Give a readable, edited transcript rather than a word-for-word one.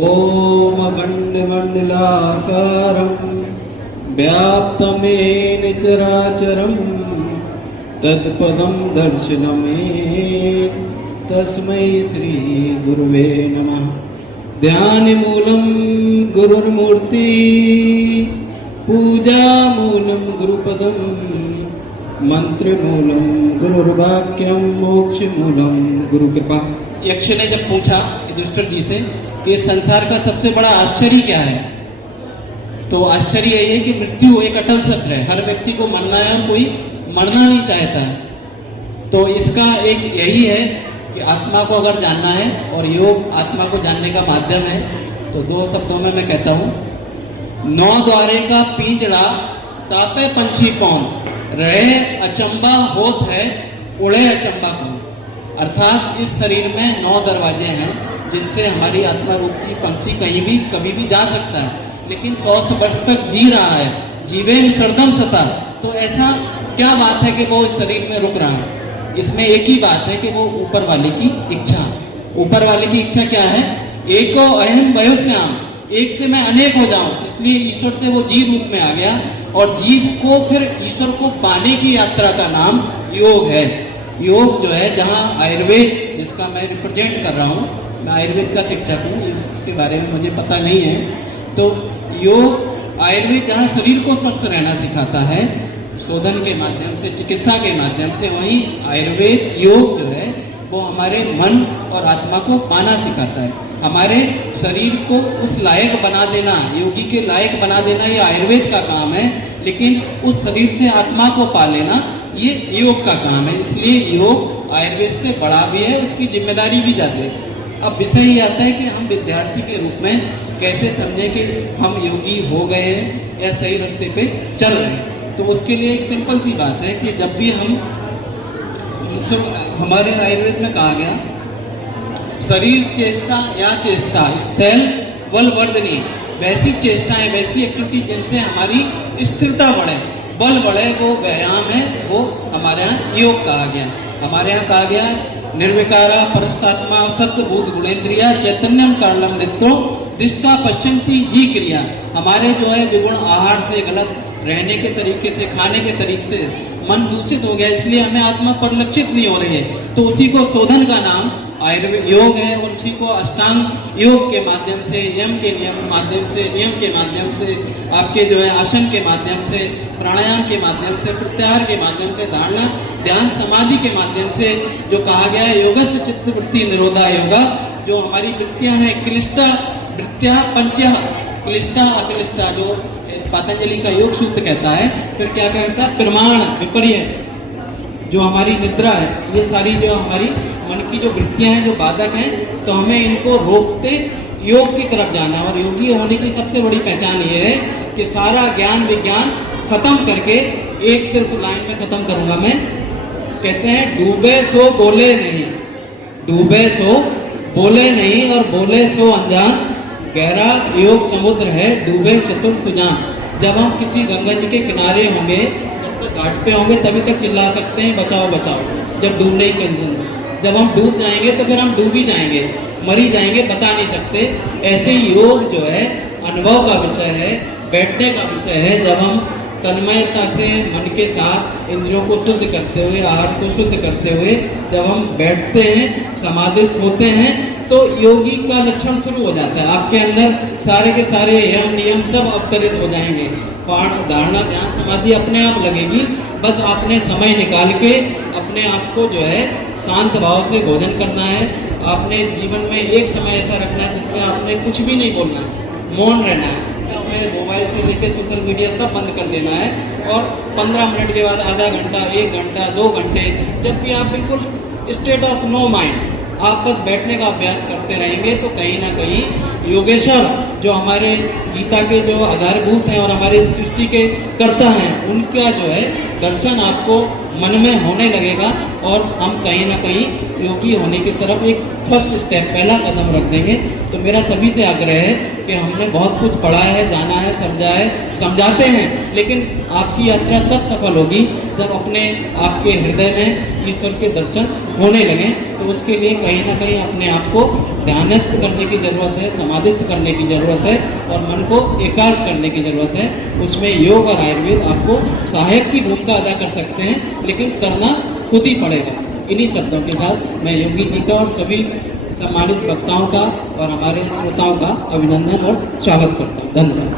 ओम अखंडमंडलाकारं व्याप्तमेन चराचरं तत्पदं दर्शनमेन तस्मै श्री गुरुवे नमः। ध्यानमूलं गुरुर्मूर्ति पूजामूलं गुरुपदं मंत्रमूलं गुरुर्वाक्यं मोक्षमूलं गुरुकृपा। यक्ष ने जब पूछा युधिष्ठिर जी से कि संसार का सबसे बड़ा आश्चर्य क्या है, तो आश्चर्य यही है कि मृत्यु एक अटल सत्य है। हर व्यक्ति को मरना है और कोई मरना नहीं चाहता। तो इसका एक यही है कि आत्मा को अगर जानना है और योग आत्मा को जानने का माध्यम है, तो दो शब्दों में मैं कहता हूँ, नौ द्वारे का पिंजड़ा तापे पंछी कौन, रहे अचंबा होत है उड़े अचंबा कौन। अर्थात इस शरीर में 9 दरवाजे हैं जिनसे हमारी आत्मा रूप की पंछी कहीं भी कभी भी जा सकता है, लेकिन 100 वर्ष तक जी रहा है, जीवे में सरदम सता। तो ऐसा क्या बात है कि वो इस शरीर में रुक रहा है? इसमें एक ही बात है कि वो ऊपर वाले की इच्छा। ऊपर वाले की इच्छा क्या है? एको अहम वयोश्याम, एक से मैं अनेक हो जाऊं। इसलिए ईश्वर से वो जीव रूप में आ गया और जीव को फिर ईश्वर को पाने की यात्रा का नाम योग है। योग जो है, जहाँ आयुर्वेद जिसका मैं रिप्रेजेंट कर रहा हूँ, मैं आयुर्वेद का शिक्षक हूँ, इसके बारे में मुझे पता नहीं है, तो योग आयुर्वेद जहाँ शरीर को स्वस्थ रहना सिखाता है शोधन के माध्यम से, चिकित्सा के माध्यम से, वहीं आयुर्वेद योग जो है वो हमारे मन और आत्मा को पाना सिखाता है। हमारे शरीर को उस लायक बना देना, योगी के लायक बना देना, ये आयुर्वेद का काम है, लेकिन उस शरीर से आत्मा को पा लेना ये योग का काम है। इसलिए योग आयुर्वेद से बड़ा भी है, उसकी जिम्मेदारी भी ज़्यादा है। अब विषय ये आता है कि हम विद्यार्थी के रूप में कैसे समझें कि हम योगी हो गए हैं या सही रास्ते पे चल रहे हैं। तो उसके लिए एक सिंपल सी बात है कि जब भी हम, हमारे आयुर्वेद में कहा गया, शरीर चेष्टा या चेष्टा स्थैल बल वर्धनी, वैसी चेष्टाएं, वैसी एक्टिविटी जिनसे हमारी स्थिरता बढ़े, बल बढ़े, वो व्यायाम है, वो हमारे यहाँ योग कहा गया। हमारे यहाँ कहा गया निर्विकारा परस्तात्मा सत्भूत गुणेन्द्रिया चैतन्यम कारणम नित्यो दिष्टा पश्चंती ही क्रिया। हमारे जो है विगुण आहार से, गलत रहने के तरीके से, खाने के तरीके से मन दूषित हो गया, इसलिए हमें आत्मा परिलक्षित नहीं हो रही है। तो उसी को शोधन का नाम आयुर्वेद योग है, और उसी को अष्टांग योग के माध्यम से, यम के नियम माध्यम से, नियम के माध्यम से, आपके जो है आसन के माध्यम से, प्राणायाम के माध्यम से, प्रत्याहार के माध्यम से, धारणा ध्यान समाधि के माध्यम से, जो कहा गया है योगस्य चित्तवृत्ति निरोधा योगा, जो हमारी वृत्तियां हैं, क्लिष्टा वृत्तियां पंचा, क्लिष्टा अक्लिष्टा, जो पतंजलि का योग सूत्र कहता है। फिर क्या कहता है? प्रमाण विपर्य, जो हमारी निद्रा है, ये सारी जो हमारी मन की जो वृत्तियां हैं, जो बाधक हैं, तो हमें इनको रोकते योग की तरफ जाना। और योगी होने की सबसे बड़ी पहचान ये है कि सारा ज्ञान विज्ञान खत्म करके, एक सिर्फ लाइन में खत्म करूंगा मैं, कहते हैं डूबे सो बोले नहीं, डूबे सो बोले नहीं और बोले सो अनजान, गहरा योग समुद्र है डूबे चतुर सुजान। जब हम किसी गंगा जी के किनारे होंगे, जब तक घाट पे होंगे, तभी तक चिल्ला सकते हैं बचाओ बचाओ, जब डूबने की कंडीशन में। जब हम डूब जाएंगे तो फिर हम डूब ही जाएंगे, मर ही जाएंगे, बता नहीं सकते। ऐसे योग जो है अनुभव का विषय है, बैठने का विषय है। जब हम तन्मयता से मन के साथ इंद्रियों को शुद्ध करते हुए, आहार को शुद्ध करते हुए जब हम बैठते हैं, समाधिस्थ होते हैं, तो योगी का लक्षण शुरू हो जाता है। आपके अंदर सारे के सारे यम नियम सब अवतरित हो जाएंगे। धारणा ध्यान समाधि अपने आप लगेगी। बस आपने समय निकाल के अपने आप को जो है शांत भाव से भोजन करना है। आपने जीवन में एक समय ऐसा रखना है जिसमें आपने कुछ भी नहीं बोलना है, मौन रहना है। इसमें मोबाइल से लेकर सोशल मीडिया सब बंद कर देना है, और 15 मिनट के बाद आधा घंटा, 1 घंटा, 2 घंटे, जब भी आप बिल्कुल स्टेट ऑफ नो माइंड, आप बस बैठने का अभ्यास करते रहेंगे, तो कहीं ना कहीं योगेश्वर जो हमारे गीता के जो आधारभूत हैं और हमारे सृष्टि के कर्ता हैं, उनका जो है दर्शन आपको मन में होने लगेगा। और हम कहीं ना कहीं योगी होने की तरफ एक फर्स्ट स्टेप, पहला कदम रख देंगे। तो मेरा सभी से आग्रह है कि हमने बहुत कुछ पढ़ा है, जाना है, समझा है, समझाते हैं, लेकिन आपकी यात्रा तब सफल होगी जब अपने आपके हृदय में ईश्वर के दर्शन होने लगे। तो उसके लिए कहीं ना कहीं अपने आप को ध्यानस्थ करने की ज़रूरत है, समाधिस्थ करने की ज़रूरत है और मन को एकाग्र करने की ज़रूरत है। उसमें योग और आयुर्वेद आपको सहायक की भूमिका अदा कर सकते हैं, लेकिन करना खुद ही पड़ेगा। इन्हीं शब्दों के साथ मैं योगी जी का और सभी सम्मानित वक्ताओं का और हमारे श्रोताओं का अभिनंदन और स्वागत करता हूँ। धन्यवाद।